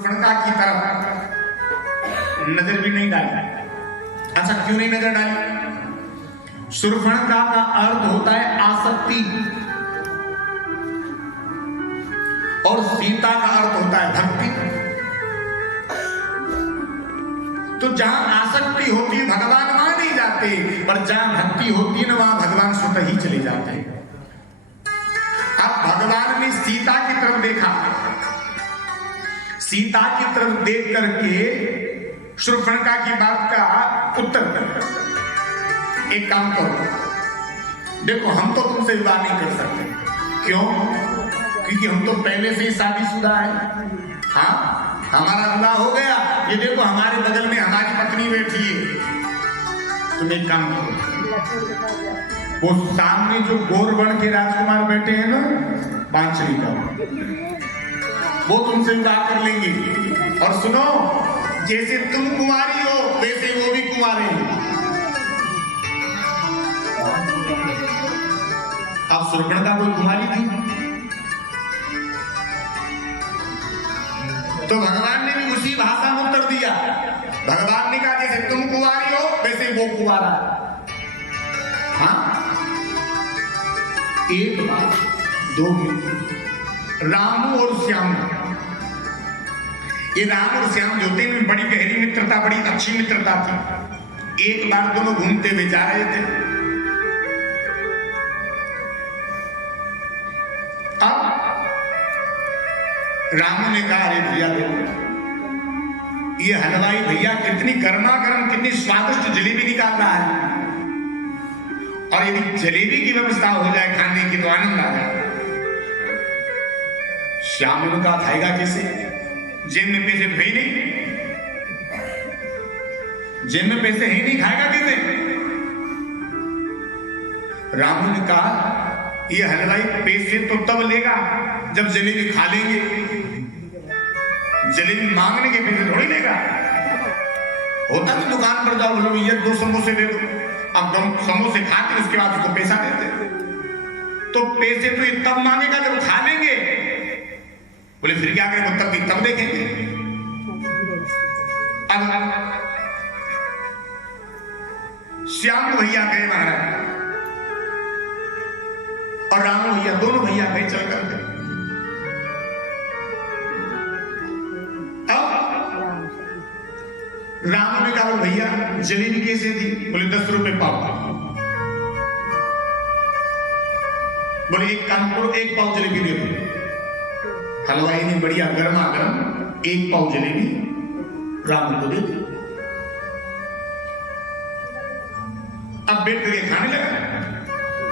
शूर्पणखा की तरफ नजर भी नहीं डाली। अच्छा, क्यों नहीं नजर डाली? शूर्पणखा का अर्थ होता है आसक्ति और सीता का अर्थ होता है भक्ति। तो जहां आसक्ति होती है भगवान वहां नहीं जाते, पर जहां भक्ति होती है ना वहां भगवान स्वतः ही चले जाते हैं। अब भगवान ने सीता की तरफ देखा, सीता की तरफ देख करके शूर्पणखा की बात का उत्तर कर। एक काम करो, देखो हम तो तुमसे विवाह नहीं कर सकते। क्यों? क्योंकि हम तो पहले से ही शादीशुदा है। हाँ, हमारा विवाह हो गया। ये देखो हमारे बगल में हमारी पत्नी बैठी है। तुम एक काम करो, वो सामने जो गोरवर्ण के राजकुमार बैठे हैं ना, पांचली का, वो तुमसे विवाह कर लेंगे। और सुनो, जैसे तुम कुंवारी हो वैसे वो भी कुंवारे हैं। अब शूर्पणखा कोई कुंवारी थी, तो भगवान ने भी उसी भाषा में उत्तर दिया। भगवान ने कहा जैसे तुम कुंवारी हो वैसे वो कुंवारा है। हाँ, एक बार दो मिनट, रामू और श्याम, ये राम और श्याम जो थे में बड़ी गहरी मित्रता, बड़ी अच्छी मित्रता थी। एक बार दोनों घूमते हुए जा रहे थे। अब रामू ने कहा अरे भैया देखो, ये हलवाई भैया कितनी गर्मा गर्म, कितनी स्वादिष्ट जलेबी निकाल रहा है, और यदि जलेबी की व्यवस्था हो जाए खाने की तो आनंद आ जाए। श्याम ने कहा खाएगा कैसे? जेब में पैसे तो ही नहीं, जेब में पैसे ही नहीं, खाएगा कैसे? रामू ने कहा ये हलवाई पैसे तो तब लेगा जब जलेबी खा लेंगे, जलेबी मांगने के पैसे थोड़ी लेगा। होता तो दुकान पर जाओ, बोलो भैया 2 समोसे दे दो, अब 2 समोसे खाते उसके बाद उसको पैसा देते। तो पैसे तो ये तब मांगेगा जब खा लेंगे। बोले फिर क्या करें? तब की तब देखेंगे। अब श्याम भैया गए महाराज और राम भैया, दोनों भैया गए चल कर। राम ने कहा भैया जलेबी कैसे दी? बोले 10 रुपए पाव। बोले एक काम करो, 1 पाव जलेबी दे दो। हलवाई ने बढ़िया गर्मा गर्म 1 पाव जलेबी राम को दे दी। अब बैठ करके खाने लगा।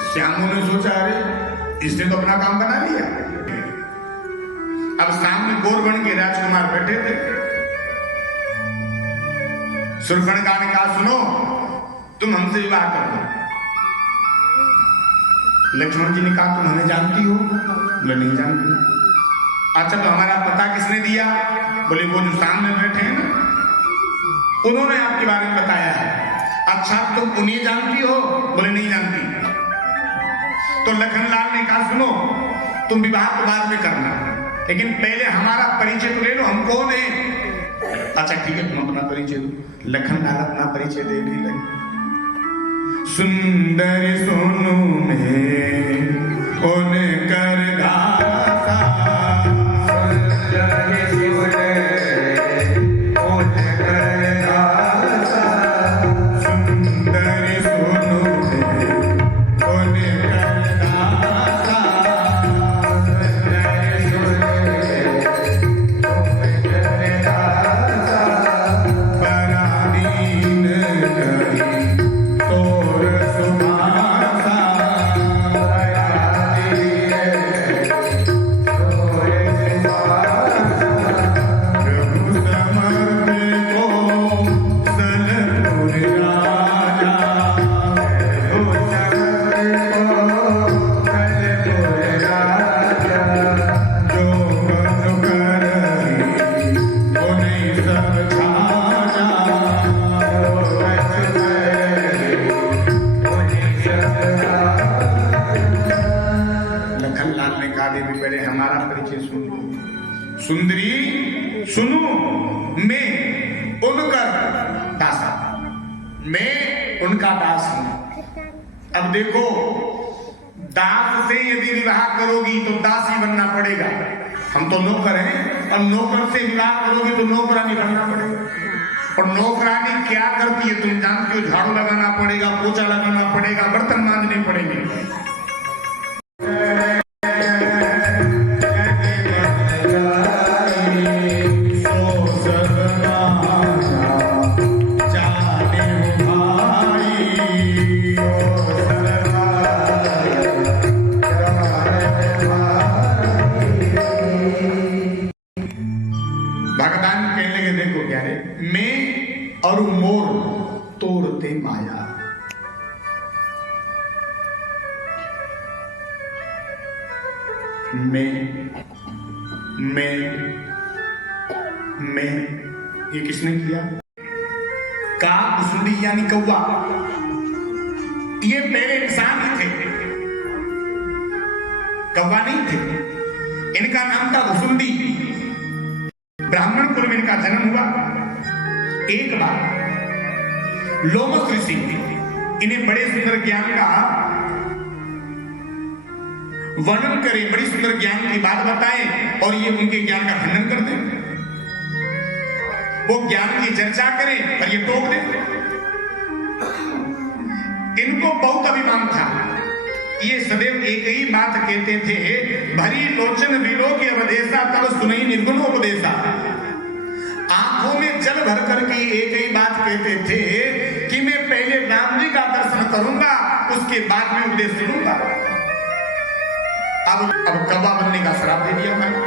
श्यामू ने सोचा अरे इसने तो अपना काम बना लिया। अब सामने गोरवर्ण के राजकुमार बैठे थे। शूर्पणखा ने कहा सुनो, तुम हमसे विवाह कर दो। लक्ष्मण जी ने कहा तुम हमें जानती हो? बोले नहीं जानती। अच्छा, तो हमारा पता किसने दिया? बोले वो जो सामने बैठे हैं ना, उन्होंने आपके बारे में बताया है। अच्छा, तुम उन्हें जानती हो? बोले नहीं जानती। तो लखनलाल ने कहा सुनो, तुम विवाह तो बाद में करना, लेकिन पहले हमारा परिचय तो ले लो, हम कौन है? अच्छा ठीक है, तुम अपना परिचय दो। लखनलाल अपना परिचय देने लगे। सुंदर सोनू में उन कर घासा, सुनो मैं उनका दास, मैं उनका दास हूं। अब देखो, दास से यदि विवाह करोगी तो दासी बनना पड़ेगा। हम तो नौकर हैं, और नौकर से विवाह करोगी तो नौकरानी बनना पड़ेगा। और नौकरानी क्या करती है तुम जानती हो? झाड़ू लगाना पड़ेगा, पोछा लगाना पड़ेगा, बर्तन मांजने पड़ेंगे। भगवान कहने लगे देखो क्या है, मैं और मोर तोड़ते माया। मैं ये किसने किया? काक सुंडी यानी कौवा, ये पहले इंसान ही थे, कौवा नहीं थे। इनका नाम था घुसुंडी। ब्राह्मण कुल में इनका जन्म हुआ। एक बार लोमस ऋषि इन्हें बड़े सुंदर ज्ञान का वर्णन करें, बड़ी सुंदर ज्ञान की बात बताएं और ये उनके ज्ञान का खंडन कर दें। वो ज्ञान की चर्चा करें और ये टोक दें। इनको बहुत अभिमान था। ये सदैव एक ही बात कहते थे, भरी लोचन विलो की अवदेशा तब सुनई निर्गुण उपदेशा। आंखों में जल भर करके एक ही बात कहते थे कि मैं पहले राम जी का दर्शन करूंगा, उसके बाद में उपदेश सुनूंगा। अब कौवा बनने का श्राप दे दिया मैंने।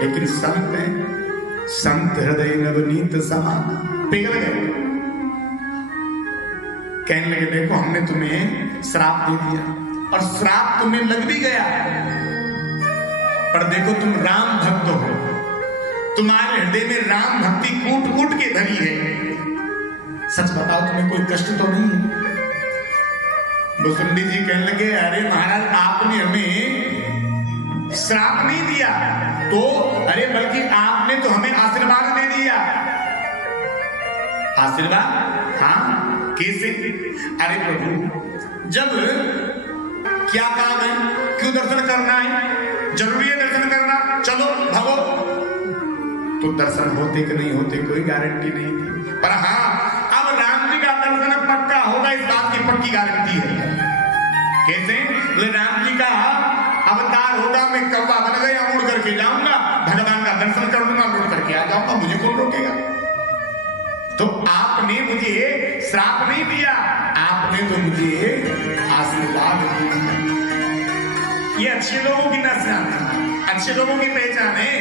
लेकिन संत हृदय नवनीत समान पिघल गए। कहने लगे देखो हमने तुम्हें श्राप दे दिया और श्राप तुम्हें लग भी गया, पर देखो तुम राम भक्त हो, तुम्हारे हृदय में राम भक्ति कूट कूट के धरी है। सच बताओ तुम्हें कोई कष्ट तो नहीं है? भुसुंडी जी कहने लगे अरे महाराज आपने हमें श्राप नहीं दिया तो, अरे बल्कि आपने तो हमें आशीर्वाद दे दिया। आशीर्वाद? हाँ, कैसे? अरे प्रभु जब क्या काम है, क्यों दर्शन करना है, जरूरी है दर्शन करना, चलो भागो। तो दर्शन होते कि नहीं होते कोई गारंटी नहीं थी, पर हाँ अब राम जी का दर्शन पक्का होगा, इस बात की पक्की गारंटी है। कैसे? राम जी का अवतार होगा, मैं कौवा बन गया, उड़ करके जाऊंगा, भगवान का दर्शन कर लूंगा, लौट करके आ जाऊंगा, मुझे कौन रोकेगा? तो आपने मुझे श्राप नहीं दिया, आपने तो मुझे आशीर्वाद दिया। ये अच्छे लोगों की नस्ल, अच्छे लोगों की पहचान है,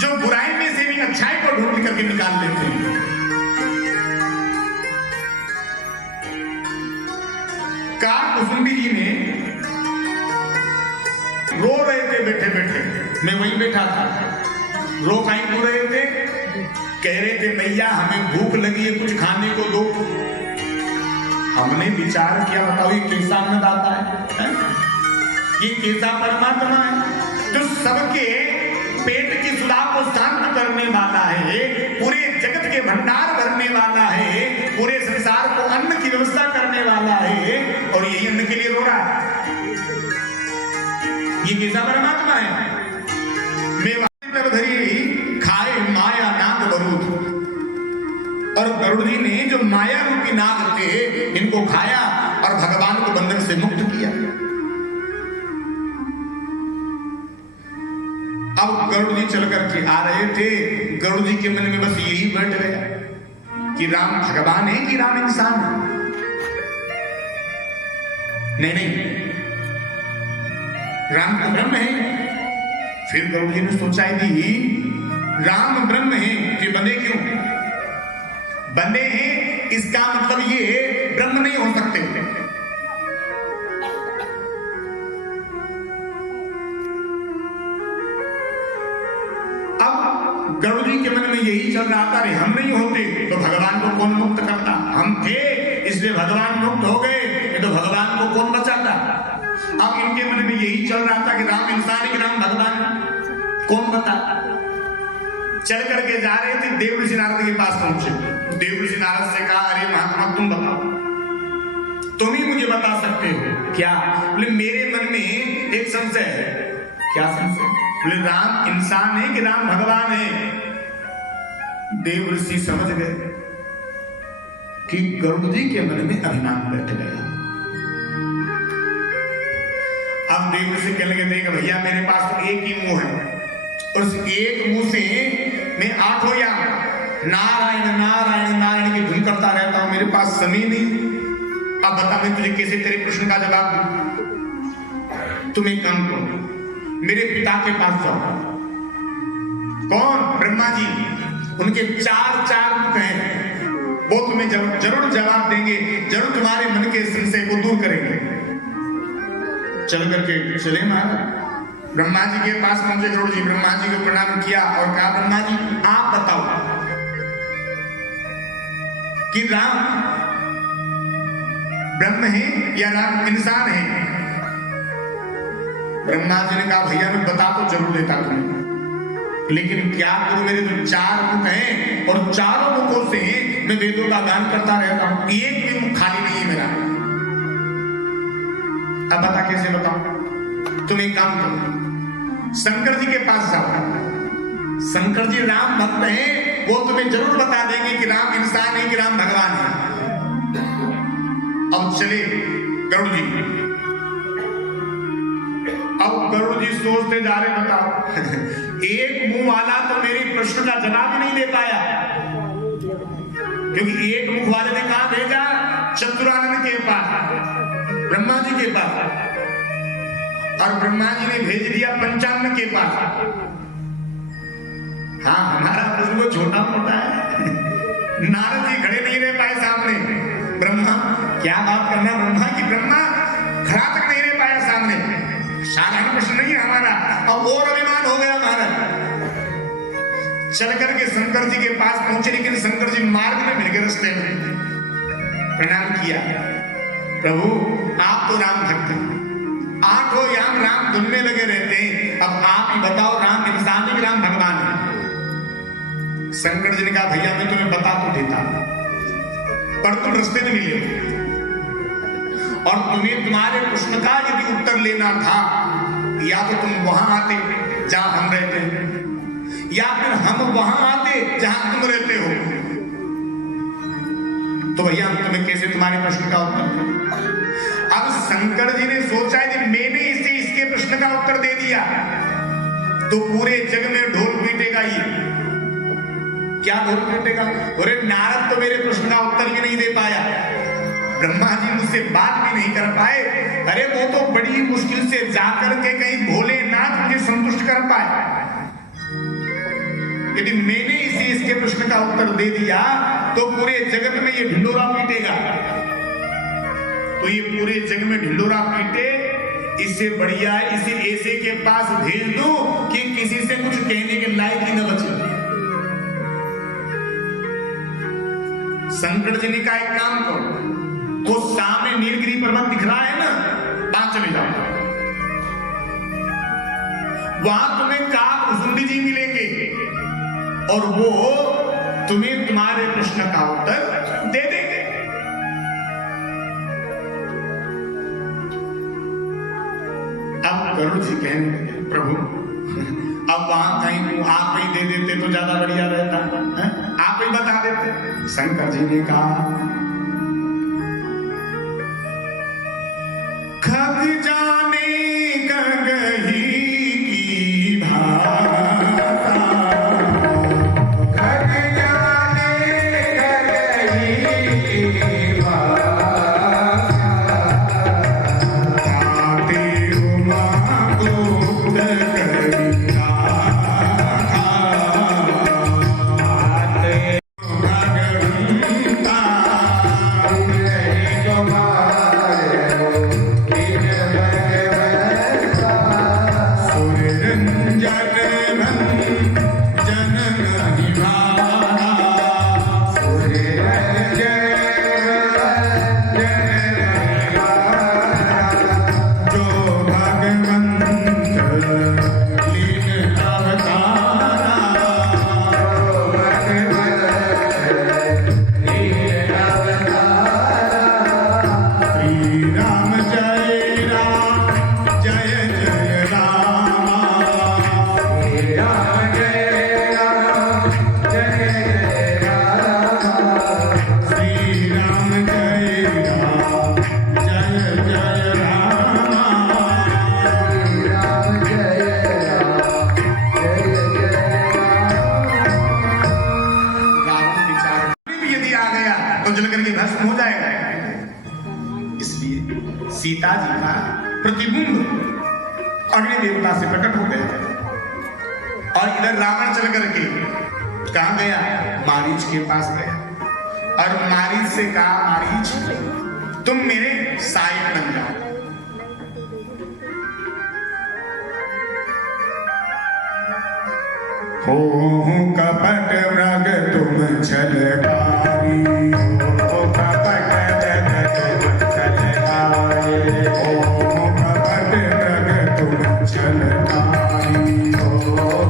जो बुराई में से भी अच्छाई को ढूंढ करके निकाल लेते हैं। कुसुंबी जी ने रो रहे थे बैठे बैठे, मैं वहीं बैठा था। रो काहे रो रहे थे? कह रहे थे मैया हमें भूख लगी है, कुछ खाने को दो। हमने विचार किया, बताओ ये कैसा अन्नदाता है? ये कैसा परमात्मा है जो सबके पेट की सुधा को शांत करने वाला है, पूरे जगत के भंडार भरने वाला है, पूरे संसार को अन्न की व्यवस्था करने वाला है, और यही अन्न के लिए रो रहा है। ये कैसा परमात्मा है? धरी खाए माया नाग वरुद, और गरुड़ जी ने जो माया रूपी नाग थे इनको खाया और भगवान को बंधन से मुक्त किया। अब गरुड़ जी चल करके आ रहे थे, गरुड़ जी के मन में बस यही बैठ गया कि राम भगवान है कि राम इंसान है? नहीं, राम तो ब्रह्म है। फिर गरुड़ जी ने सोचाई दी, राम ब्रह्म है कि बंदे क्यों? बंदे हैं इसका मतलब ये ब्रह्म नहीं हो सकते। गरुड़ जी के मन में यही चल रहा था, हम नहीं होते तो भगवान को कौन मुक्त करता? हम थे इसलिए भगवान मुक्त हो गए, तो भगवान को कौन बचाता? अब इनके मन में यही चल रहा था कि राम इंसान है कि राम भगवान, कौन बता? चल करके जा रहे थे, देव ऋषि नारद के पास पहुंचे। देव ऋषि नारद से कहा, अरे महात्मा तुम बताओ, तुम ही मुझे बता सकते हो क्या? बोले मेरे मन में एक संशय है। क्या संशय? बोले राम इंसान है कि राम भगवान है? देव ऋषि समझ गए कि गरुड़ जी के मन में अभिमान बैठ गया। अब देव ऋषि कहने लगे, देख भैया मेरे पास तो एक ही मुंह है, उस एक मुंह से मैं 8 या नारायण नारायण नारायण की धुन करता रहता हूं, मेरे पास समय नहीं। अब बता मैं तुझे कैसे तेरे प्रश्न का जवाब दूं? तुम एक काम करो, मेरे पिता के पास जाओ। कौन? ब्रह्मा जी। उनके 4 मुख हैं, वो तुम्हें जरूर जवाब देंगे, जरूर तुम्हारे मन के संशय को दूर करेंगे। चल करके चले महाराज ब्रह्मा जी के पास पहुंचे। गरुड़ जी ब्रह्मा जी को प्रणाम किया और कहा, ब्रह्मा जी आप बताओ कि राम ब्रह्म है या राम इंसान है? ब्रह्मा जी ने कहा, भैया मैं बता तो जरूर देता तुम्हें, लेकिन क्या करूं, मेरे तो 4 मुख हैं और चारों मुखों से मैं वेदों का गान करता रहता हूं, एक भी मुख खाली नहीं है मेरा। अब बता कैसे बताऊं? तुम एक काम करो, शंकर जी के पास जाओ। शंकर जी राम भक्त हैं, वो तुम्हें जरूर बता देंगे कि राम इंसान है कि राम भगवान है। अब चले गरुड़ जी। अब गरुड़ जी सोचते जा रहे, बताओ एक मुंह वाला तो मेरे प्रश्न का जवाब ही नहीं दे पाया, क्योंकि एक मुख वाले ने कहा भेजा चतुरानंद के पास, ब्रह्मा जी के पास, और ब्रह्मा जी ने भेज दिया पंचानन के पास। हाँ हमारा प्रश्न तो छोटा मोटा है। नारद जी खड़े नहीं रह पाए सामने। ब्रह्मा क्या बात करना, ब्रह्मा की ब्रह्मा खड़ा तक नहीं रह पाया सामने। साधारण प्रश्न नहीं है हमारा, अब और अभिमान हो गया हमारा। चल करके शंकर जी के पास पहुंचे, लेकिन शंकर जी मार्ग में मिल गए, रास्ते में प्रणाम किया। प्रभु आप तो राम भक्त हैं, 8 याम राम धुन में लगे रहते हैं, अब आप ही बताओ राम इंसान है कि राम भगवान है? शंकर जी ने कहा, भैया मैं तुम्हें बता तो देता, पर तुम रास्ते में मिले और तुम्हें तुम्हारे प्रश्न का यदि उत्तर लेना था, या तो तुम वहां आते जहां हम रहते हैं, या फिर हम वहां आते जहां तुम रहते हो। तो भैया हम तुम्हें कैसे तुम्हारे प्रश्न का उत्तर दें? अब शंकर जी ने सोचा कि मैंने इसे इसके प्रश्न का उत्तर दे दिया तो पूरे जग में ढोल पीटेगा। ये क्या ढोल पीटेगा? अरे नारद तो मेरे प्रश्न का उत्तर ही नहीं दे पाया, ब्रह्मा जी मुझसे बात भी नहीं कर पाए, अरे वो तो बड़ी मुश्किल से जाकर के कहीं भोलेनाथ मुझे संतुष्ट कर पाए। यदि मैंने इसे इसके प्रश्न का उत्तर दे दिया तो पूरे जगत में ये ढिंडोरा पीटेगा। तो ये पूरे जग में ढिंडोरा पीटे, इससे बढ़िया इसे ऐसे के पास भेज दो कि किसी से कुछ कहने के लायक ही न बचे। शंकर जी ने कहा, एक काम करो, वो सामने नीलगिरी पर्वत दिख रहा है ना, वहां चले जाओ, वहां तुम्हें काकभुजुंडी जी मिलेंगे और वो तुम्हें तुम्हारे प्रश्न का उत्तर दे देंगे। अब गरुड़ जी कहने लगे, प्रभु अब वहां कहीं आप ही दे देते तो ज्यादा बढ़िया रहता है? आप ही बता देते। शंकर जी ने कहा, खग जाने गगही की भाषा, खग जाने गगही की भाषा, आते हुआ गुप्त कविता, आते भगवंता सीता जी का प्रतिबिंब अग्नि देवता से प्रकट हो गया। और इधर रावण चल करके कहां गया? मारीच के पास गया और मारीच से कहा, मारीच तुम मेरे सहायक बन जाओ। हो कपट मृग तुम छलकारी, हो कपट मृग तुम छलकारी, हो कपट मृग तुम छलकारी, हो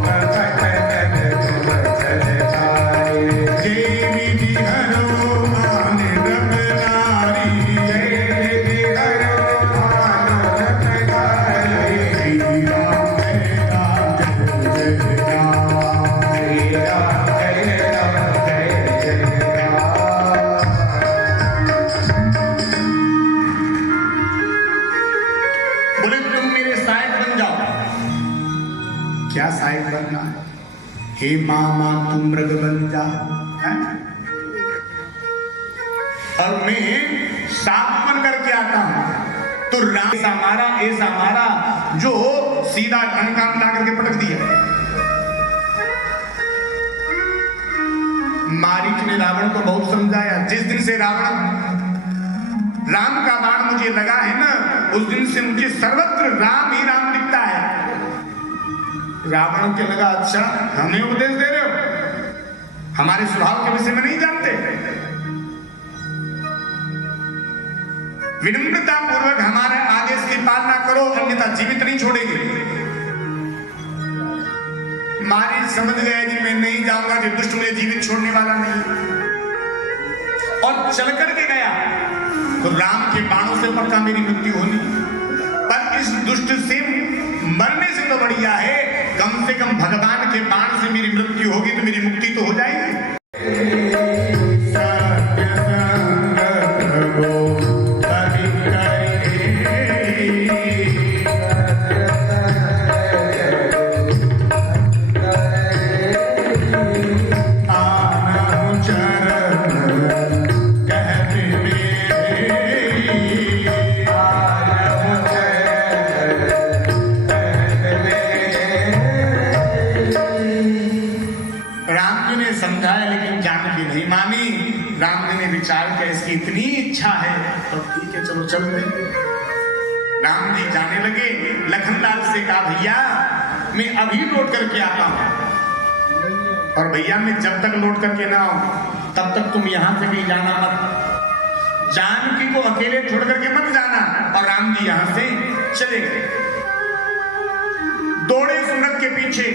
कपट मृग तुम छलकारी। जय विधि हरो मान रम नारी, जय विधि हरो मान रम नारी। श्री राम जय राम जय जय राम। क्या सहायक बनना है? हे मामा तुम मृग बन जा, और मैं सांप बन करके आता हूं। तो राम ऐसा मारा जो सीधा लंका में ला करके पटक दिया। मारीच ने रावण को बहुत समझाया। जिस दिन से रावण राम का बाण मुझे लगा है ना, उस दिन से मुझे सर्वत्र राम ही राम दिखता है। रावण के लगा, अच्छा हमें उपदेश दे रहे हो, हमारे स्वभाव के विषय में नहीं जानते। विनम्रता पूर्वक हमारे आदेश की पालना करो, अन्यथा जीवित नहीं छोड़ेंगे। मारीच समझ गया जी मैं नहीं जाऊंगा, जो दुष्ट मुझे जीवित छोड़ने वाला नहीं। और चल करके गया तो राम के बाणों से पक्का मेरी मृत्यु होनी, पर इस दुष्ट से मरने से तो बढ़िया है, कम से कम भगवान के बाण से मेरी मृत्यु होगी तो मेरी मुक्ति तो हो जाएगी। विचार किया इसकी इतनी इच्छा है तो ठीक है चलो चल रहे। राम जी जाने लगे। लखनलाल से कहा भैया मैं अभी लौट करके आता हूं, और भैया मैं जब तक लौट करके ना आऊं तब तक तुम यहां से भी जाना मत, जानकी को अकेले छोड़ करके मत जाना। और राम जी यहां से चले गए। दौड़े इस मृग के पीछे,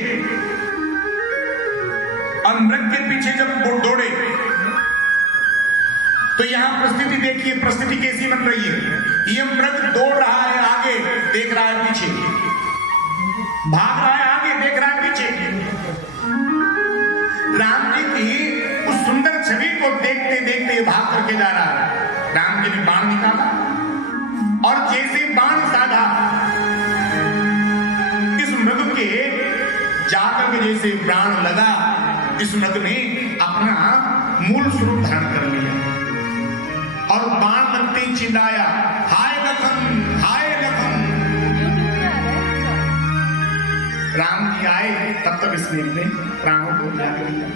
और मृग के पीछे जब दौड़े तो यहां परिस्थिति देखिए, परिस्थिति कैसी बन रही है। ये मृग दौड़ रहा है आगे, देख रहा है पीछे, भाग रहा है आगे, देख रहा है पीछे। राम जी की उस सुंदर छवि को देखते देखते भाग करके जा रहा है। राम जी ने बाण निकाला और जैसे बाण साधा इस मृग के जाकर के जैसे प्राण लगा, इस मृग ने अपना मूल स्वरूप धारण कर लिया और बाण लगते ही चिल्लाया, हाय लखन, हाय लखन। राम जी आए तब तक इसने अपने प्राणों को त्याग दिया।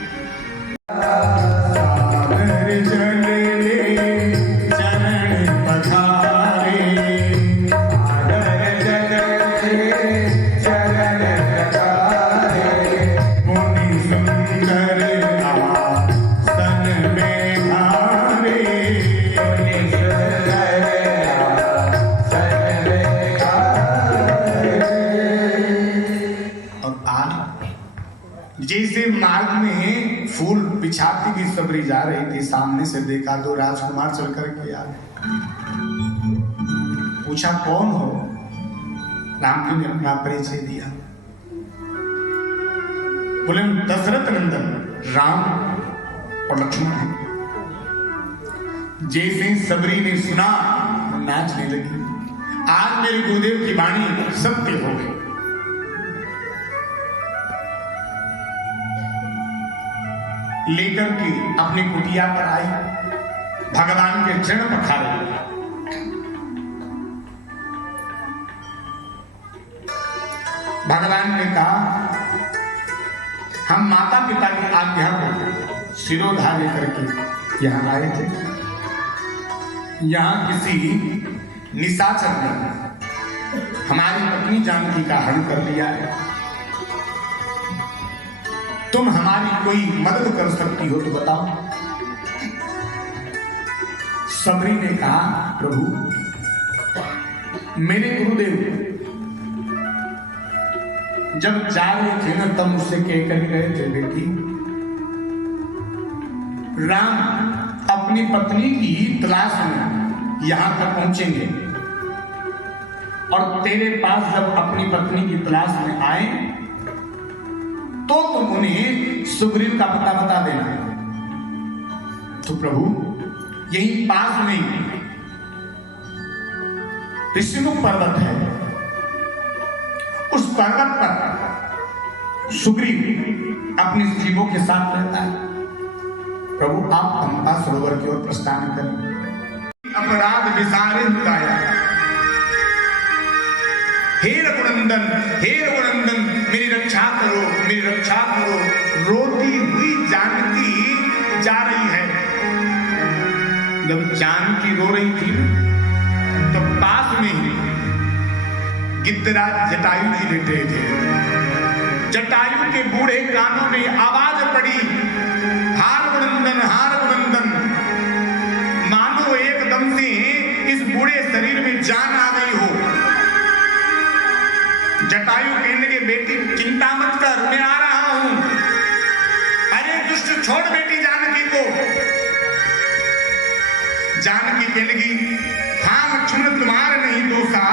जैसे मार्ग में फूल बिछाती की सबरी जा रही थी, सामने से देखा दो राजकुमार चल करके आ गए। पूछा कौन हो? राम जी ने अपना परिचय दिया। बोले दशरथ नंदन राम और लक्ष्मण है। जैसे सबरी ने सुना नाचने लगी, आज मेरे गुरुदेव की वाणी सत्य हो गई। लेकर के अपनी कुटिया पर आई, भगवान के चरण पखारे भगवान ने कहा हम माता पिता की आज्ञा को सिरोधार्य करके यहां आए थे। यहां किसी निशाचर ने हमारी पत्नी जानकी का हरण कर लिया है। तुम हमारी कोई मदद कर सकती हो तो बताओ। सबरी ने कहा प्रभु मेरे गुरुदेव जब जा रहे थे ना तब मुझसे कह कर गए थे बेटी राम अपनी पत्नी की तलाश में यहां तक पहुंचेंगे और तेरे पास जब अपनी पत्नी की तलाश में आए तो तुम उन्हें सुग्रीव का पता बता देना। तो प्रभु यही पास में ऋषिमुख पर्वत है, उस पर्वत पर सुग्रीव अपने जीवों के साथ रहता है। प्रभु आप पंपा सरोवर की ओर प्रस्थान करें। अपराध विसारे गाया हे रघुनंदन मेरी रक्षा करो मेरी रक्षा करो। रोती हुई जानकी जा रही है। जब जानकी रो रही थी तो पास में ही गिद्धराज जटायु जी लेटे थे। जटायु के बूढ़े कानों में आवाज पड़ी हार रघुनंदन। मानो एकदम से इस बूढ़े शरीर में जान आ गई हो। जटायु कहने के बेटी चिंता मत कर मैं आ रहा हूं। अरे दुष्ट छोड़ बेटी जानकी को। जानकी कहने लगी हाँ लक्ष्मण तुम्हारा नहीं दोषा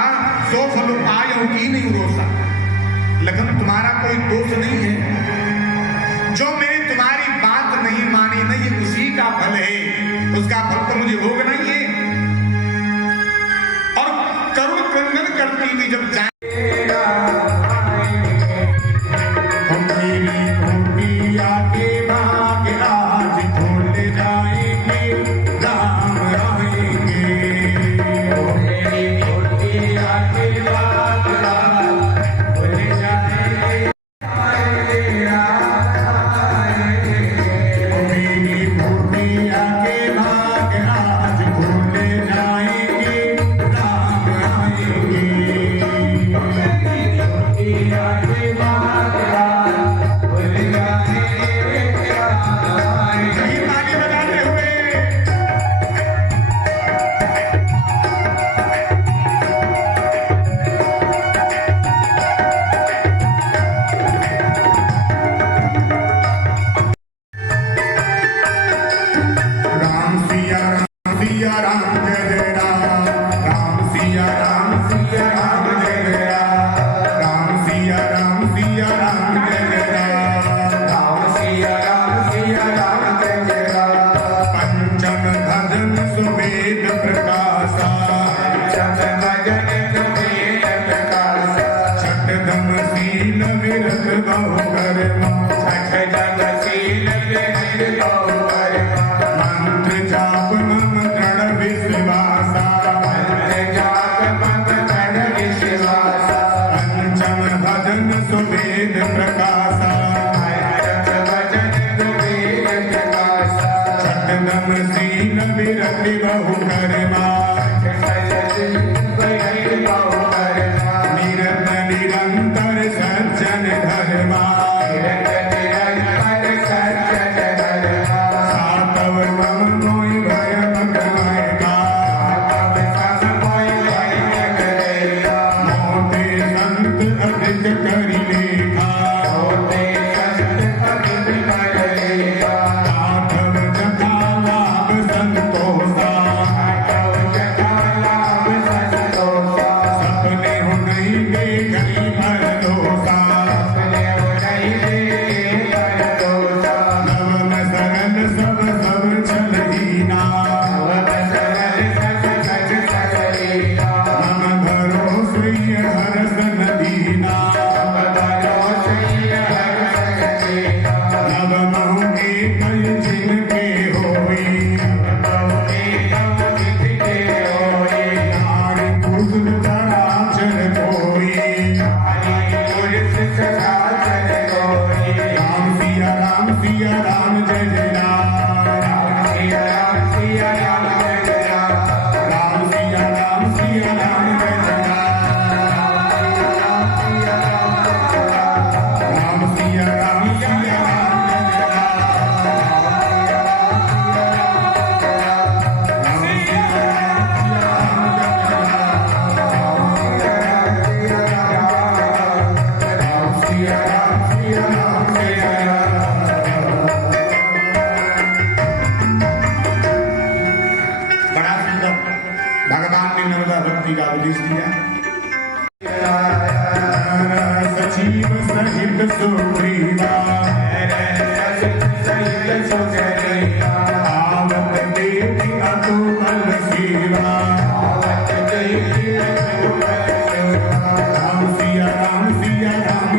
सो फल पायो की नहीं रोसा। लेकिन तुम्हारा कोई दोष नहीं है। जो मेरी तुम्हारी बात नहीं मानी ना ये उसी का फल है। उसका फल तो मुझे भोगना ही है। और करुण क्रंदन करती हुई जब राम जय जय राम सिया राम सिया राम जय जय राम राम सिया राम सिया राम जय जय राम सिया राम सिया राम भगवान ने नर्मदा भक्ति का उपदेश दिया। सचिव सहित सुग्रीवा आवत देवी अतुल सेवा राम सिया राम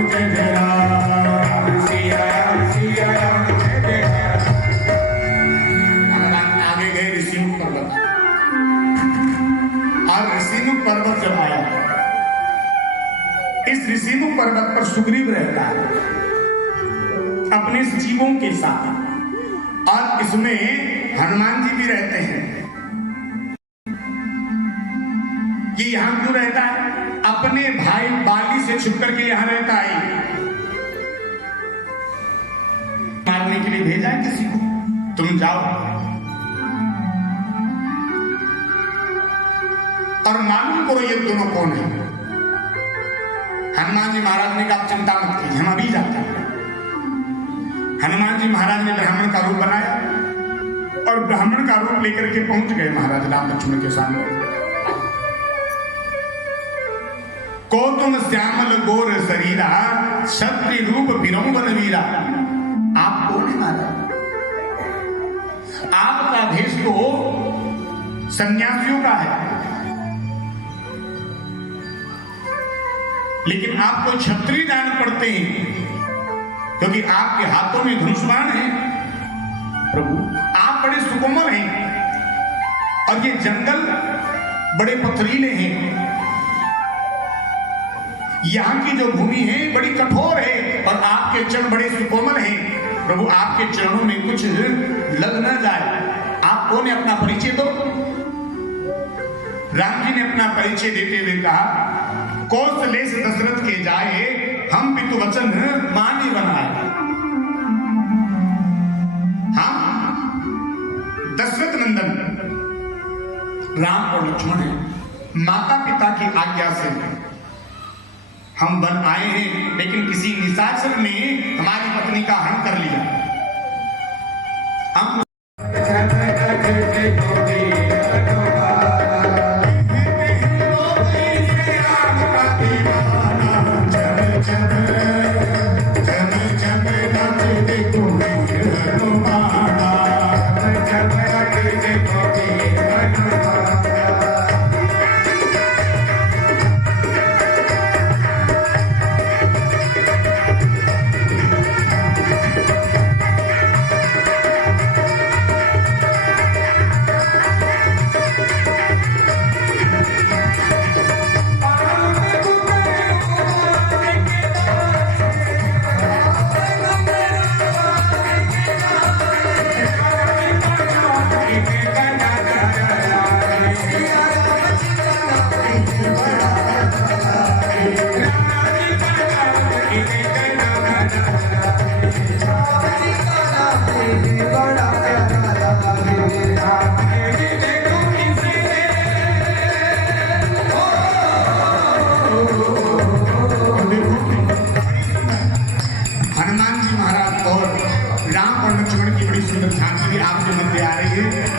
जय जय राम सिया राम जय जय राम। आगे गए ऋषिमुख पर्वत और ऋषिमुख पर्वत जब आया, इस ऋषिमुख पर्वत पर सुग्रीव रहता है अपने सचिवों के साथ, और इसमें हनुमान जी भी रहते हैं। ये यहां क्यों रहता है? अपने भाई बाली से छुप करके यहां रहता है। मारने के लिए भेजा है किसी को, तुम जाओ और मालूम करो ये दोनों कौन है। हनुमान जी महाराज ने कहा चिंता मत कीजिए, हम अभी जाते हैं। हनुमान जी महाराज ने ब्राह्मण का रूप बनाया और ब्राह्मण का रूप लेकर के पहुंच गए महाराज राम लक्ष्मण के सामने। को तुम श्यामल गोर शरीरा क्षत्रिय रूप विरंबन वीरा। आप कौन है महाराज? आपका भेष तो सन्यासियों का है, लेकिन आपको क्षत्रिय जान पड़ते हैं क्योंकि आपके हाथों में धनुष्बाण है। प्रभु आप बड़े सुकोमल हैं और ये जंगल बड़े पथरीले हैं, यहाँ की जो भूमि है बड़ी कठोर है और आपके चरण बड़े सुकोमल हैं। प्रभु आपके चरणों में कुछ लग न जाए, आप कौन है? अपना परिचय दो। राम जी ने अपना परिचय देते हुए कहा कौशलेश दशरथ के जाए हम पितु वचन मानी बनाए। हम दशरथ नंदन राम और लक्ष्मण हैं, माता पिता की आज्ञा से हम वन आए हैं, लेकिन किसी निशाचर ने हमारी पत्नी का हरण कर लिया। हम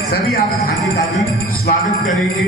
सभी आप झांकी का भी स्वागत करेंगे।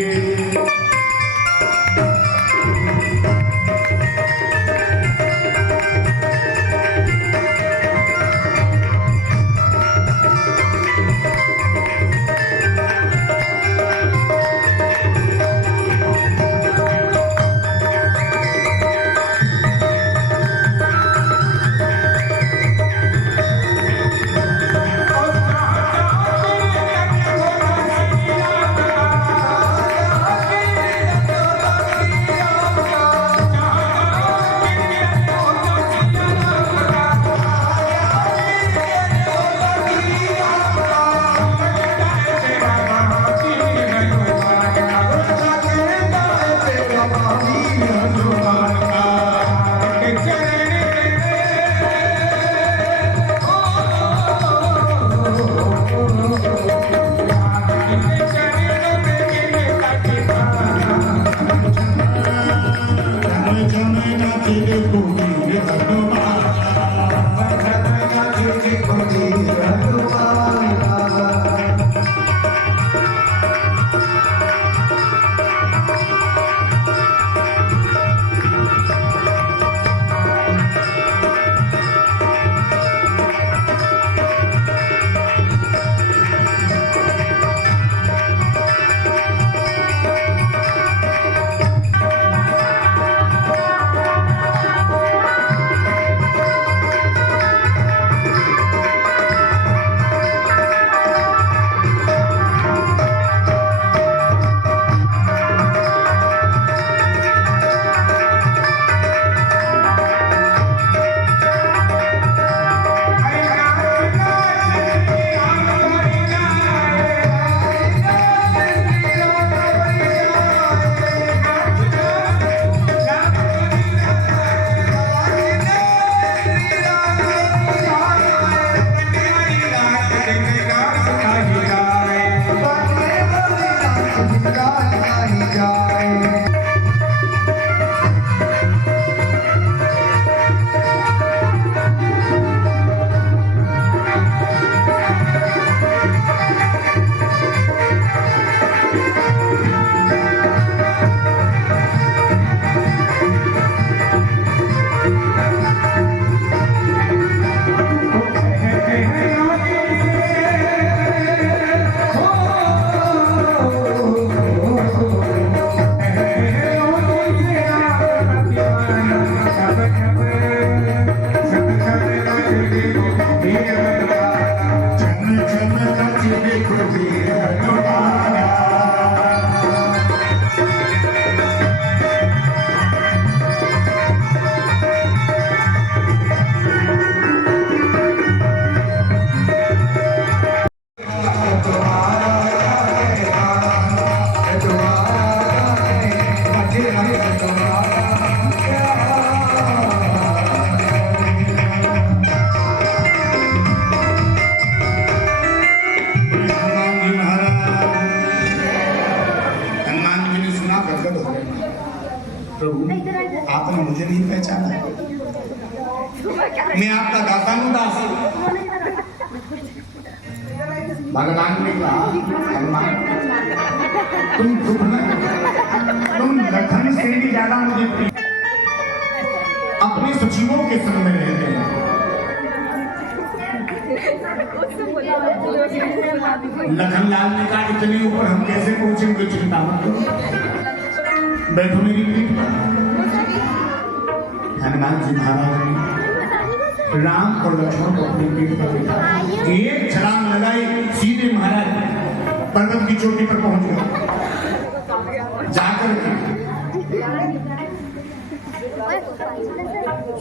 मुझे नहीं पहचाना। मैं आपका दाता हूँ, दास। भगवान ने कहा हनुमान तुम दुख न, तुम लखन से भी ज्यादा मुझे अपने सचिवों के संग में रहते हैं। लखन लाल ने कहा इतने ऊपर हम कैसे पहुंचेंगे, चिंता मत करो, बैठो मेरी पीठ पर। हनुमान जी महाराज ने राम और लक्ष्मण को अपनी पीठ पर बिठा एक छलांग लगाई, सीधे महाराज पर्वत की चोटी पर पहुंच गए। जाकर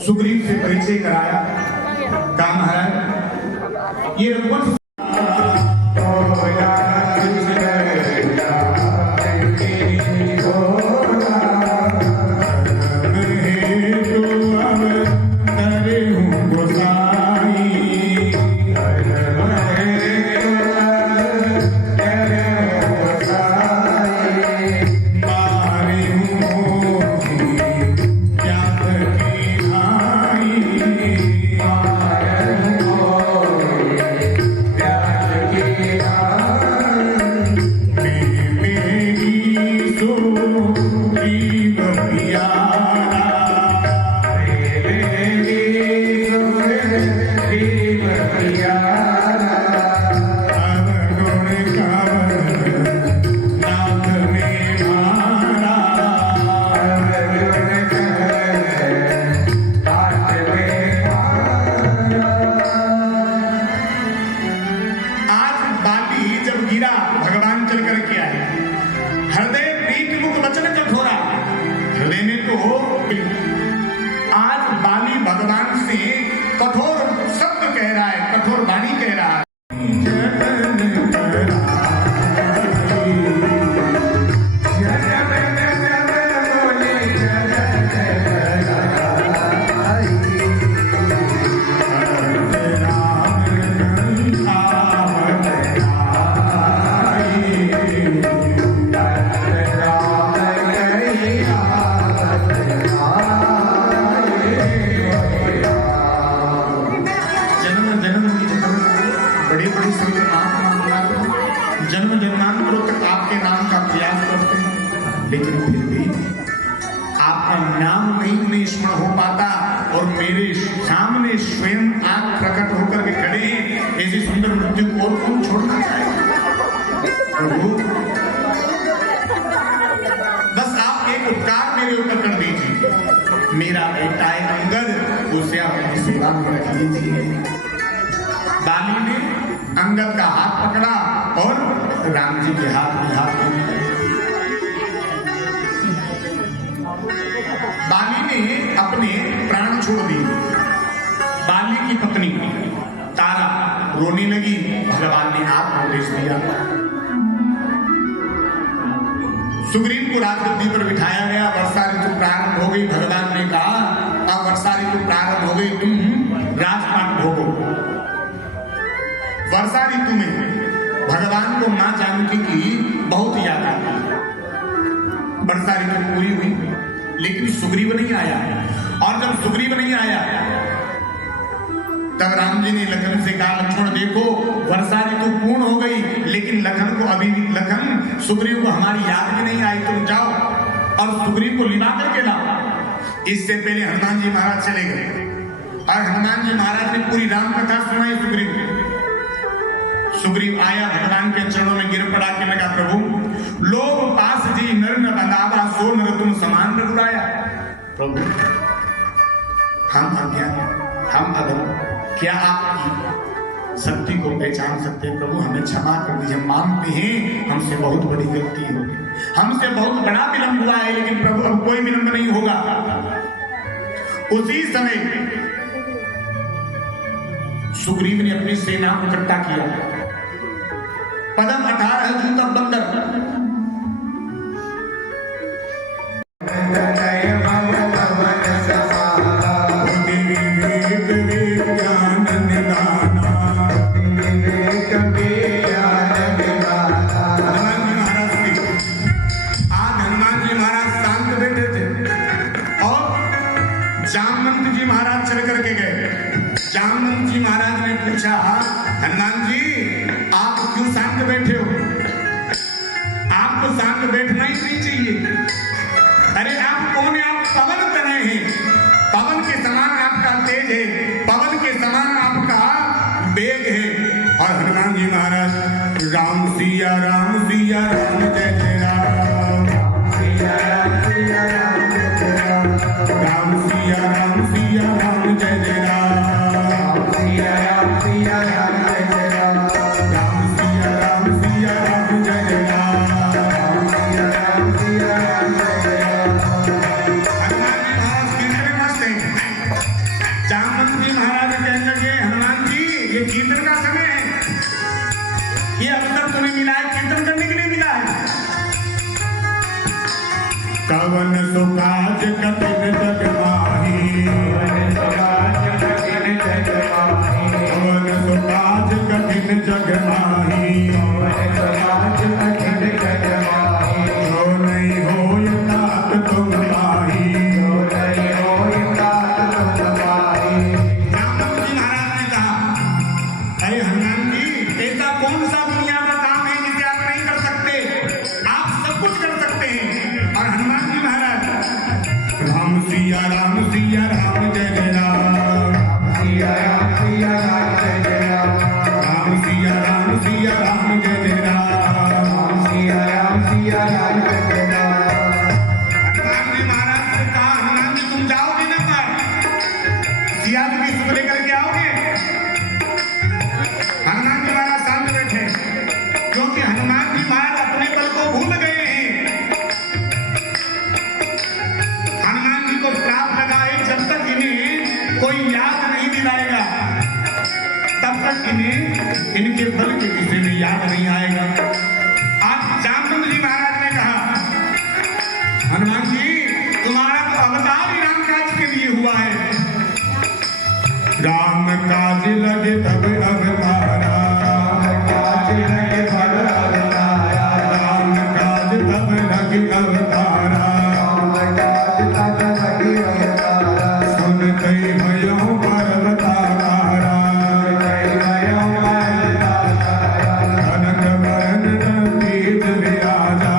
सुग्रीव से परिचय कराया। कहा महाराज ये रघुवंश जन्म जन्मांतरों तक आपके नाम का प्रयास करते हैं, लेकिन फिर भी आपका नाम नहीं उन्हें स्मरण हो पाता और मेरे सामने स्वयं आप प्रकट होकर के खड़े हैं। ऐसी सुंदर मृत्यु को और कौन छोड़ना चाहेगा? प्रभु बस आप एक उपकार मेरे ऊपर कर दीजिए, मेरा बेटा है अंगद, उसे आप अपनी सेवा में रख लीजिए। बाली ने अंगद का हाथ पकड़ा और राम जी के हाथ में हाथ दिया। बाली ने अपने प्राण छोड़ दिए। बाली की पत्नी तारा रोने लगी। भगवान ने आत्मोपदेश दिया। सुग्रीव को राजगद्दी पर बिठाया गया। वर्षा ऋतु प्रारंभ हो गई। भगवान ने कहा अब वर्षा ऋतु प्रारंभ हो गई, तुम राजपाट भोगो। वर्षा ऋतु में भगवान को मां जानकी की बहुत याद आती। वर्षा ऋतु पूरी हुई लेकिन सुग्रीव नहीं आया, और जब सुग्रीव नहीं आया तब राम जी ने लखन से कहा लक्ष्मण देखो वर्षा ऋतु पूर्ण हो गई लेकिन लखन को अभी भी लखन सुग्रीव को हमारी याद भी नहीं आई, तुम जाओ और सुग्रीव को लिवा करके लाओ। इससे पहले हनुमान जी महाराज चले गए और हनुमान जी महाराज ने पूरी राम कथा सुनाई सुग्रीव को। सुग्रीव आया, भगवान के चरणों में गिर पड़ा के लगा प्रभु लोग पास जी नर न बंधावा सो नर तुम समान रघुराया। प्रभु हम अज्ञानी, हम अधम, क्या आपकी शक्ति को पहचान सकते हैं? प्रभु हमें क्षमा कर दीजिए, हम मानते हैं हमसे बहुत बड़ी गलती हो गई, हमसे बहुत बड़ा विलंब हुआ है, लेकिन प्रभु अब कोई विलंब नहीं होगा। उसी समय सुग्रीव ने अपनी सेना को इकट्ठा किया। पदम 18 जूता बंदर जी आप क्यों शांत बैठे हो? आपको शांत बैठना ही नहीं चाहिए। अरे आप कौन है? आप पवन तनय हैं, पवन के समान आपका तेज है, पवन के समान आपका वेग है। और हनुमान जी महाराज राम सिया राम जय जय राम, सिया राम जय जय राम, राम सिया राम जय जय राम, सिया राम जय जय राम, राम सिया राम जय जय राम, सिया राम जय जय राम। हनुमान जी महाराज कीर्तन में मस्त हैं। जामवंत जी महाराज कहने लगे हनुमान जी ये कीर्तन का समय है, ये अवसर तुम्हें मिला है, कीर्तन करने के लिए मिला है। कवन सुकाज कठिन जग माही, कवन सुकाज कठिन जग माही, जो नहीं होय तात तुम माही, जामवंत जी महाराज ने कहा अरे हनुमान जी ऐसा कौन सा दुनिया का काम है जिसे आप नहीं कर सकते? आप सब कुछ कर सकते हैं। और हनुमान जी महाराज राम सिया राम जय जय राम, सिया राम जय जय राम, राम सिया राम जय जय राम, सिया राम जय जय राम। हनुमान जी महाराज ने कहा हनुमान जी तुम जाओगे ना पर सिया जी की सुध लेकर के आओगे? हनुमान जी महाराज शांत बैठे, क्योंकि हनुमान जी महाराज अपने बल को भूल गए हैं। हनुमान जी को श्राप लगा है जब तक इन्हें कोई याद नहीं दिलाएगा तब तक इन्हें इनके बल के किसी में याद नहीं आएगा। आज जामवंत जी महाराज ने कहा हनुमान जी तुम्हारा तो अवतार ही राम काज के लिए हुआ है। राम काज लगे तब अवतारा, राम काज लगे तब अवतारा, राम काज तब लगे अवतारा, सुन कई भयो पर्वतारा, कनक बरन तेज विराजा,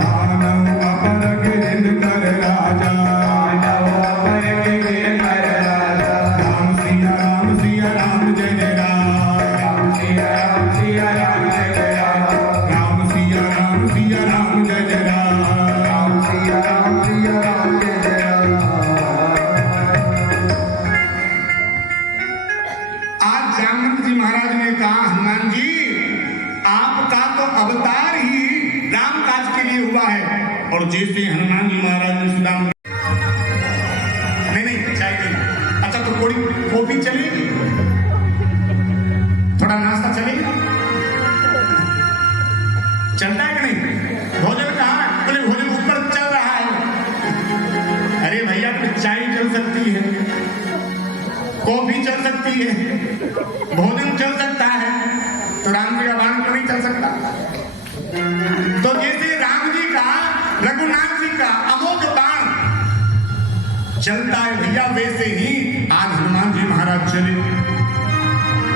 मानव अपर गिरिन कर राजा, राम सिया राम जय जय राम, राम सिया राम जय जय राम, राम सिया राम जय जय राम, राम सिया राम जय जय राम। आज जामवंत जी महाराज ने कहा हनुमान जी आपका तो अवतार ही राम काज के लिए हुआ है। और जैसे हनुमान जी महाराज ने सुदाम नहीं चाय नहीं, अच्छा तो थोड़ी कॉफी चलेगी, थोड़ा नाश्ता चलेगा, चलता है कि नहीं? भोजन कहाँ है? बोले भोजन ऊपर चल रहा है। अरे भैया तो चाय चल सकती है, कॉफी चल सकती है, भोजन चल सकता है, तो राम जी का बाण तो नहीं चल सकता। तो जैसे राम जी का रघुनाथ जी का अमोघ बाण चलता है भैया, वैसे ही आज हनुमान जी महाराज चले।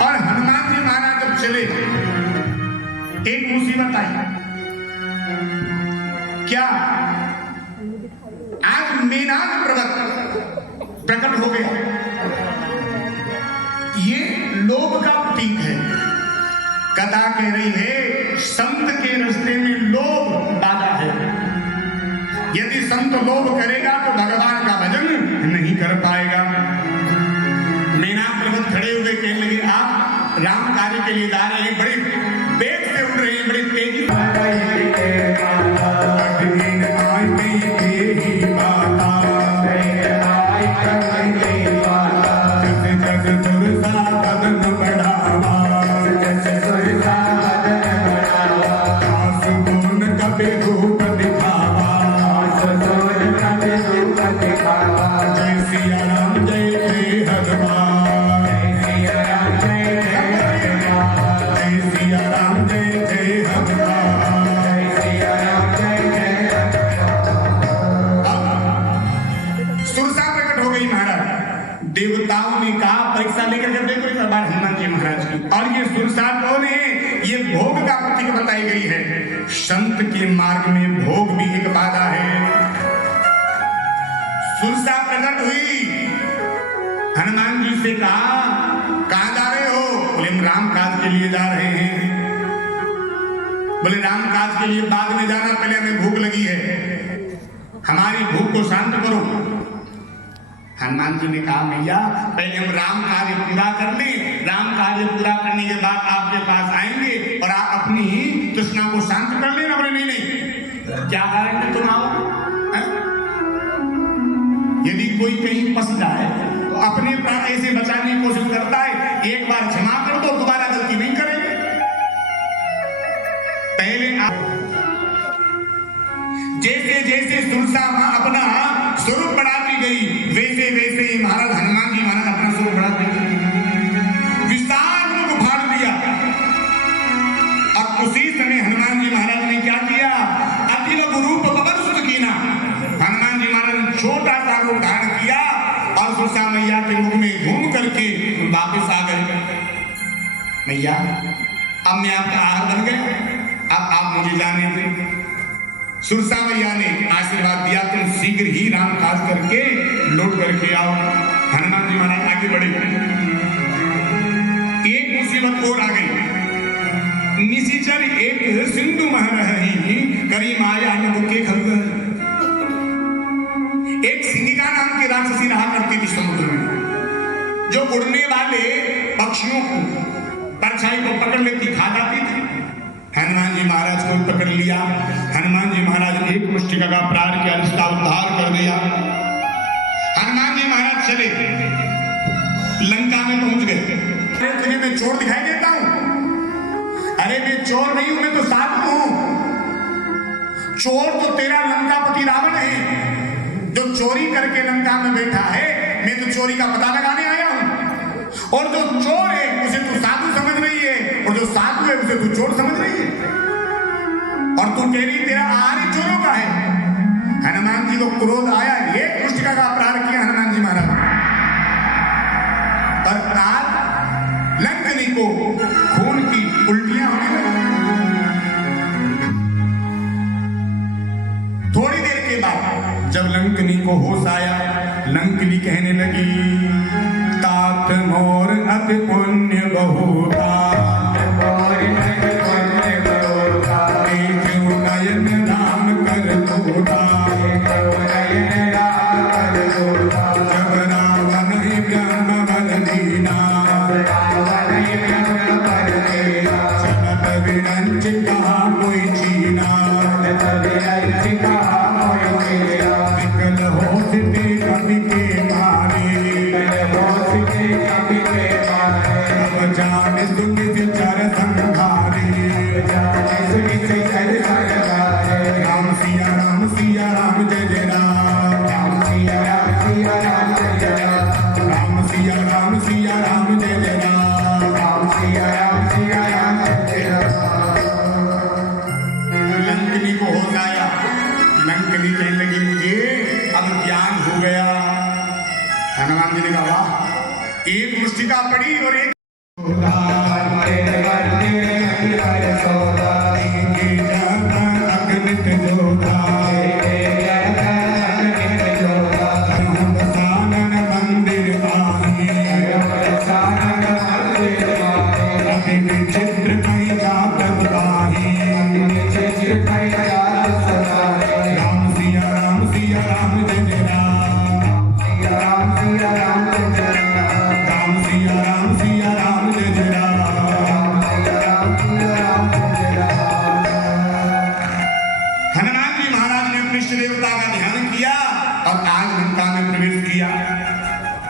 और हनुमान जी महाराज जब चले एक मुसीबत आई। क्या? आज मेनाक पर्वत प्रकट हो गया। ये लोभ का प्रतीक है। कथा कह रही है संत के रास्ते में लोभ बाधा है। यदि संत लोभ करेगा तो भगवान का भजन नहीं कर पाएगा। मेनाक पर्वत खड़े हुए कहने लगे आप राम कार्य के लिए जा रहे हैं, बड़े वेग से उड़ रहे हैं, बड़ी तेजी सिया जब देखो इस बार हनुमान जी महाराज की, और ये सुरसा कौन है? ये भोग का प्रतीक बताई गई है। संत के मार्ग में भोग भी एक बाधा है। सुरसा प्रकट हुई, हनुमान जी से कहा जा रहे हो? बोले हम राम काज के लिए जा रहे हैं। बोले राम काज के लिए बाद में जाना, पहले हमें भूख लगी है, हमारी भूख को शांत करो। हनुमान जी ने कहा मैया पहले हम राम कार्य पूरा कर लें, राम कार्य पूरा करने के बाद आपके पास आएंगे और आप अपनी तृष्णा को शांत कर लेना। बोले नहीं नहीं, क्या कारण है तुम आओ? यदि कोई कहीं फंस जाए तो अपने प्राण ऐसे बचाने की कोशिश करता है, एक बार क्षमा कर दो, दोबारा गलती नहीं करेंगे। पहले आप जैसे जैसे सुरसा मां अपना स्वरूप बढ़ाती गई, वैसे वैसे ही महाराज हनुमान जी महाराज अपना स्वरूप बढ़ाते गए, विशाल रूप फाड़ दिया। और उसी समय हनुमान जी महाराज ने क्या किया? अति लघु रूप बबरुष्ट कीना। हनुमान जी महाराज ने छोटा सा रूप धारण किया और सुरसा मैया के मुख में घूम करके वापस आ गए। मैया अब मैं आपका आहार बन गया, अब आप मुझे जाने दें। सुरसा मैया ने आशीर्वाद दिया, तुम शीघ्र ही राम काज करके लौट करके आओ। हनुमान जी महाराज आगे बढ़े। एक मुसीबत और आ गई। निशिचर एक सिंधु मह रही, करी माया नभ के खलगह। एक सिंहिका नाम की राक्षसी रहा करती थी समुद्र में, जो उड़ने वाले पक्षियों को, परछाई को पकड़ लेती, खा जाती थी। हनुमान जी महाराज को पकड़ लिया। हनुमान जी महाराज ने एक मुष्टिका का प्रहार किया, उसका उद्धार कर दिया। हनुमान जी महाराज चले, लंका में पहुंच गए। तुम्हें मैं चोर दिखाई देता हूं? अरे मैं चोर नहीं हूं, मैं तो साधु हूं। चोर तो तेरा लंकापति रावण है, जो चोरी करके लंका में बैठा है। मैं तो चोरी का पता लगाने आया हूं। और जो चोर है उसे तू साधु समझ रही है, और जो साधु है उसे तू चोर समझ रही है। और तू कह रही तेरा आहार ही चोरों का है। हनुमान जी को क्रोध आया, एक मुष्टिका का प्रहार किया हनुमान जी महाराज। और आज लंकनी को खून की उल्टियां होने लगी। थोड़ी देर के बाद जब लंकनी को होश आया, लंकनी कहने लगी, तात मोर अति पुण्य बहुता, नयन राम कर दूता, जब रावण ब्रह्म बन दीना, चलत विरंच कहा कोई चीना, विकल होते कवि के मारे, अब जान सुनित चर संघारे, राम सिया राम जय जय राम, राम सिया राम जय जय राम, राम सिया राम जय जय राम, राम सिया राम जय जय राम। लंकनी को हो गया। लंकनी कहने लगी मुझे अब ज्ञान हो गया। हनुमान जी ने कहा वाह, एक मुष्टिका पड़ी और एक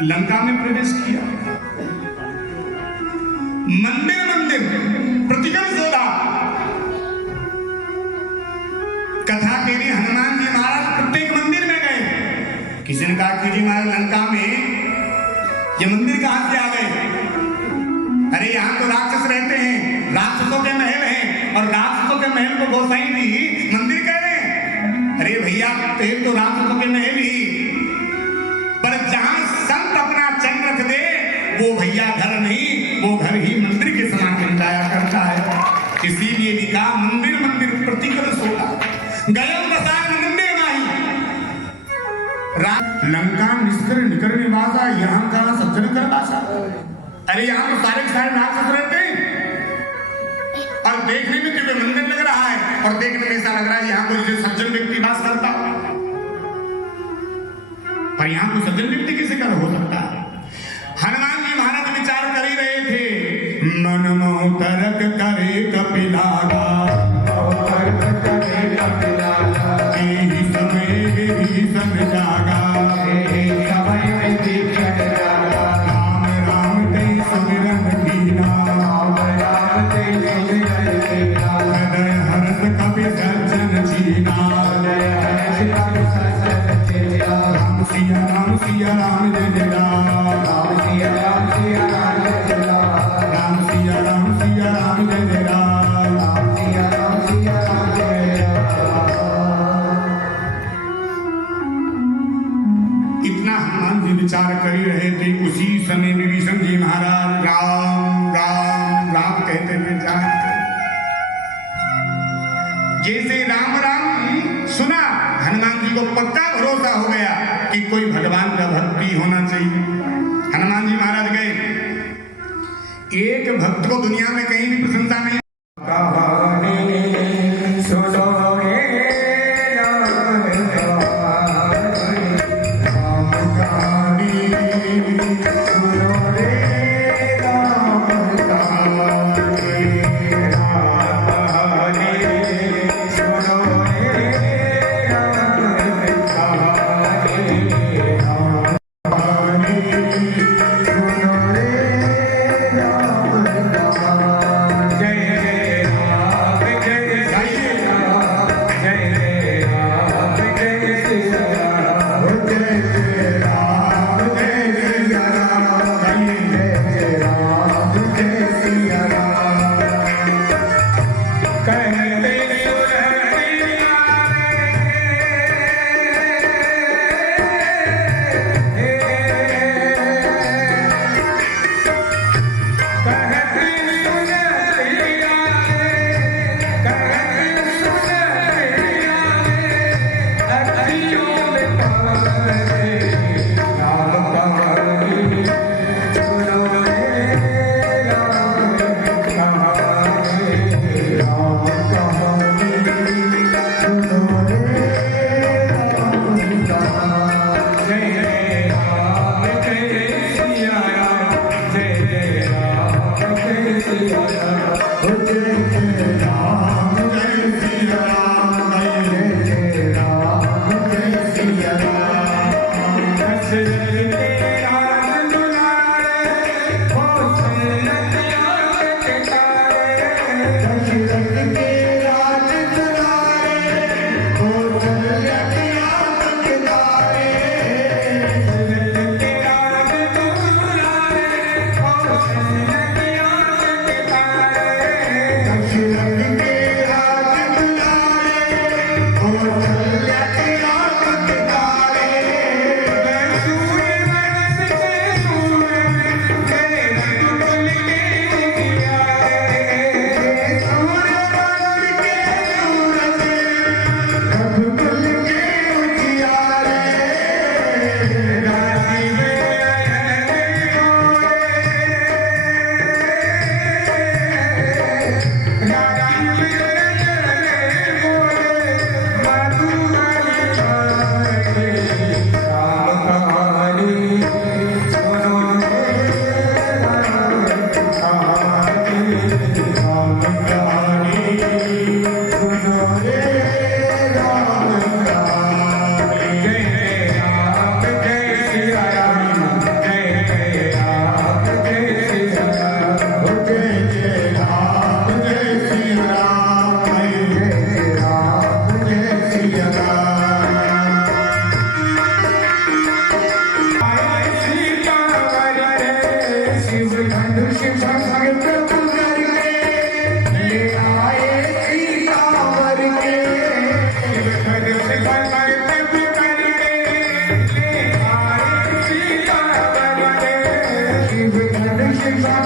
लंका में प्रवेश किया। मंदिर मंदिर प्रतिगण सोधा कथा के लिए हनुमान जी महाराज प्रत्येक मंदिर में गए। किसी ने कहा कि जी महाराज लंका में ये मंदिर कहां से आ गए? अरे यहाँ तो राक्षस रहते हैं, राक्षसों के महल हैं, और राक्षसों के महल को गोसाई भी मंदिर कह रहे हैं। अरे भैया तो राक्षसों के महल ही, पर जहां संत अपना चरण रख दे वो भैया सज्जा घर नहीं, वो घर ही मंदिर के समान बन जाया करता है। इसीलिए लिखा मंदिर मंदिर प्रतिकर सोता गयम प्रसाद मंदिर नाही लंका निष्कर निकर निवासा, यहाँ का सज्जन कर बासा। अरे यहाँ तो सारे सारे राक्षस रहते हैं और देखने में तुम्हें मंदिर लग रहा है और देखने में ऐसा लग रहा है यहाँ कोई सज्जन व्यक्ति वास करता, पर यहाँ कोई सज्जन व्यक्ति किसी का हो सकता है। हनुमान जी महाराज विचार कर ही रहे थे, मन मोह तरक करे कपिलागा, एहि समय भीषण जागा, राम राम तै सुमिरन कीना, हृदय हर्ष कपि सज्जन चीना, राम सिया राम जय जय राम, राम सिया राम सिया राम जय जय राम, राम सिया राम सिया राम जय जय राम, राम सिया राम सिया राम जय जय राम। इतना हनुमान जी विचार कर ही रहे थे, उसी समय विभीषण जी महाराज राम राम राम कहते हुए जाते। जैसे राम राम सुना, हनुमान जी को पक्का भरोसा हो गया कि कोई भगवान का भक्ति होना चाहिए। हनुमान जी महाराज गए, एक भक्त को दुनिया में कहीं भी प्रशंसा नहीं।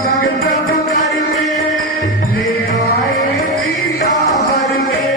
संग प्रभु करके ले आए सीता भर के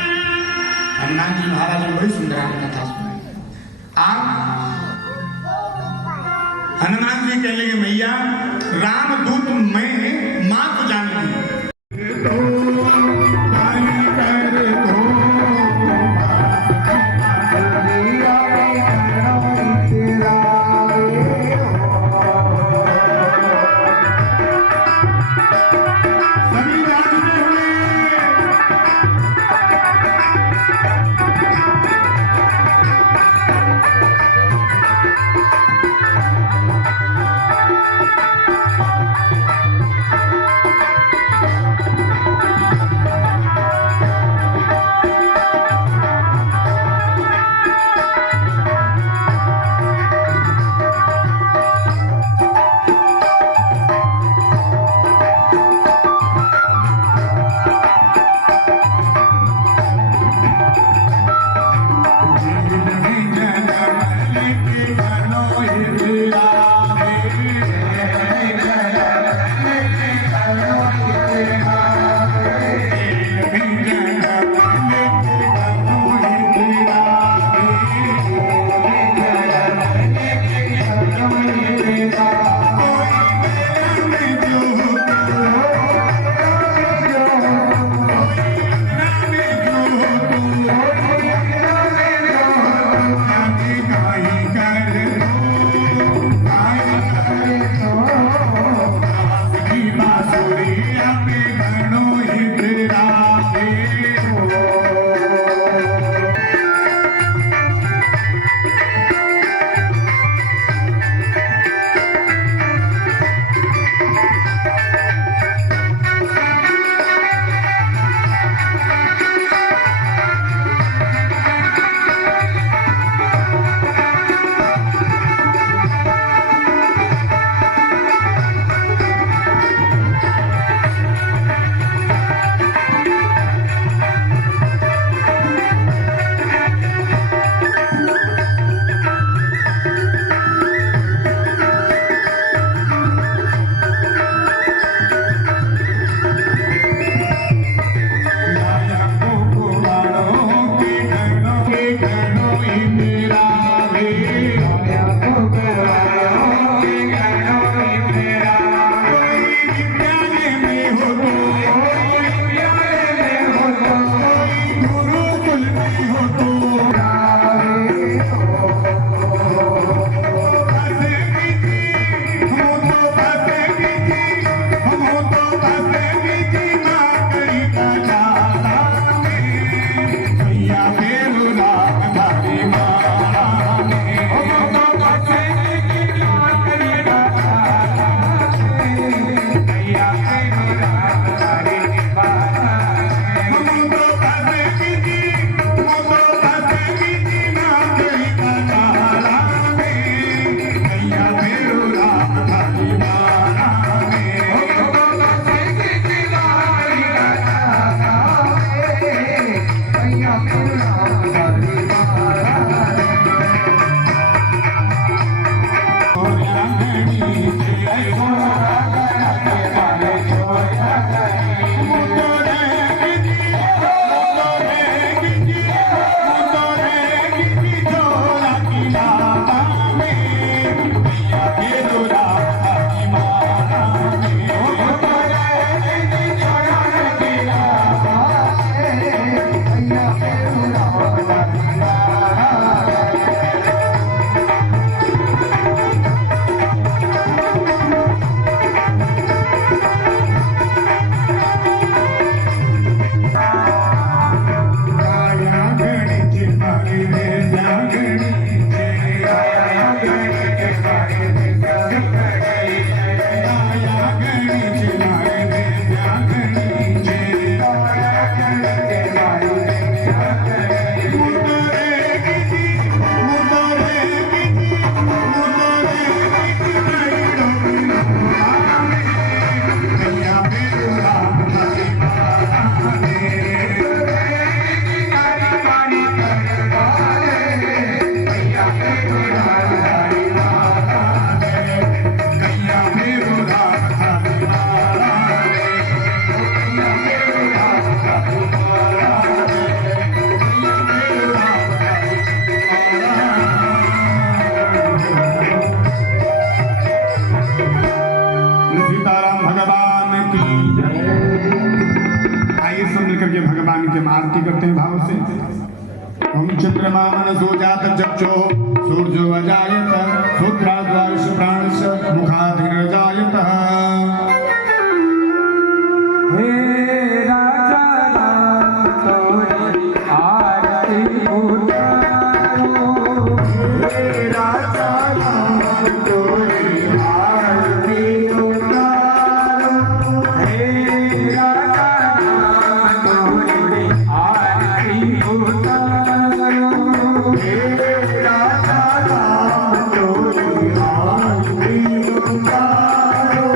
हनुमान जी महाराज ने बड़ी सुंदर कथा सुनाई। आप हनुमान जी कहने लगे मैया रामदूत मैं मां को जानती लेकर के भगवान की आरती करते हैं भाव से। ओम चंद्रमा मनसो जात चक्षो सूर्यो अजायत रुद्राद्वायुष प्राणश मुखाधिर्जायत। हे राजा राम तोरी आरती उतारो, हे राजा राम तोरी आरती उतारो, हे राजा राम तोरी आरती उतारो, हे राजा राम तोरी आरती उतारो।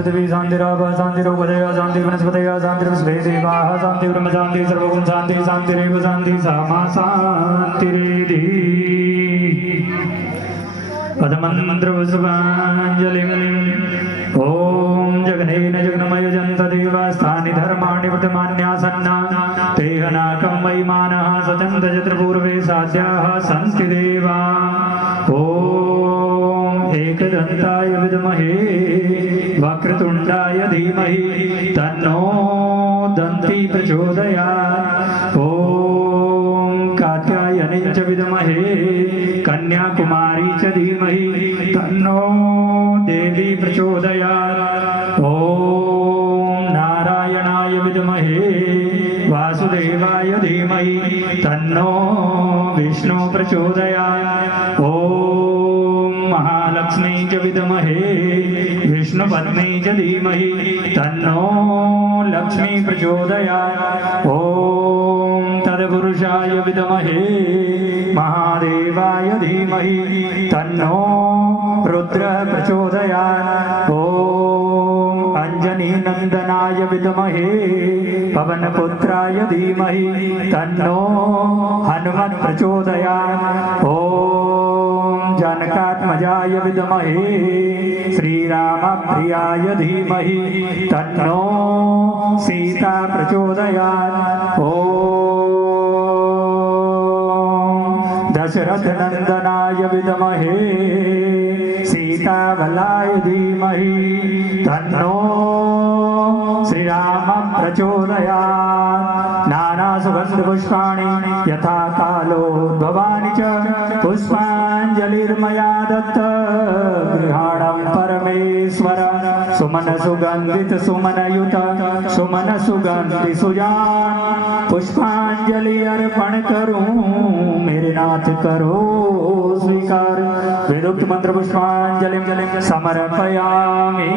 पृथ्वी शांति राग शांति रोगदय शांति वनस्पतय शांति देवाः शांति ब्रह्म शांति सर्वगुण शांति शांतिरेव शांति सामा शांतिरेधि पदमन्त्रपुष्पाञ्जलिम् ॐ जगनेन जगन्मय जन्त देवास्थानि धर्माणि वर्तमान्यासन्ना तेहनाकं वैमानः सचन्त चतुर्पूर्वे साध्याः सन्ति देवा ॐ एकदन्ताय विद्महे वक्रतुण्डाय धीमहि तन्नो दन्ती प्रचोदयात् ॐ कात्यायनी च विद्महे कन्याकुमारी च धीमहि तन्नो देवी प्रचोदयात् ॐ नारायणाय विद्महे वासुदेवाय धीमहि तन्नो विष्णु प्रचोदयात् ॐ महालक्ष्मी च विद्महे विष्णुपत्नी च धीमहि तन्नो लक्ष्मी प्रचोदयात् ॐ तत्पुरुषाय विद्महे महादेवाय धीमहि तन्नो रुद्रः प्रचोदयात् ॐ अञ्जनीनन्दनाय विद्महे पवनपुत्राय धीमहि तन्नो हनुमत् प्रचोदयात् ॐ जनकात्मजाय विद्महे श्रीरामप्रियाय धीमहि तन्नो सीता प्रचोदयात् ॐ दशरथनन्दनाय विद्महे सीताबलाय धीमहि तन्नो श्रीराम प्रचोदयात् नानासुगन्धपुष्पाणि यथा कालोद्भवानि च पुष्पाञ्जलिर्मया दत्त गृहाणं परमेश्वर सुमन सुगन्धित सुमनयुत सुमन सुगन्धि सुजान पुष्पांजलि अर्पण करूं मेरे नाथ करो स्वीकार वेदोक्त मंत्र पुष्पांजलि समर्पयामि।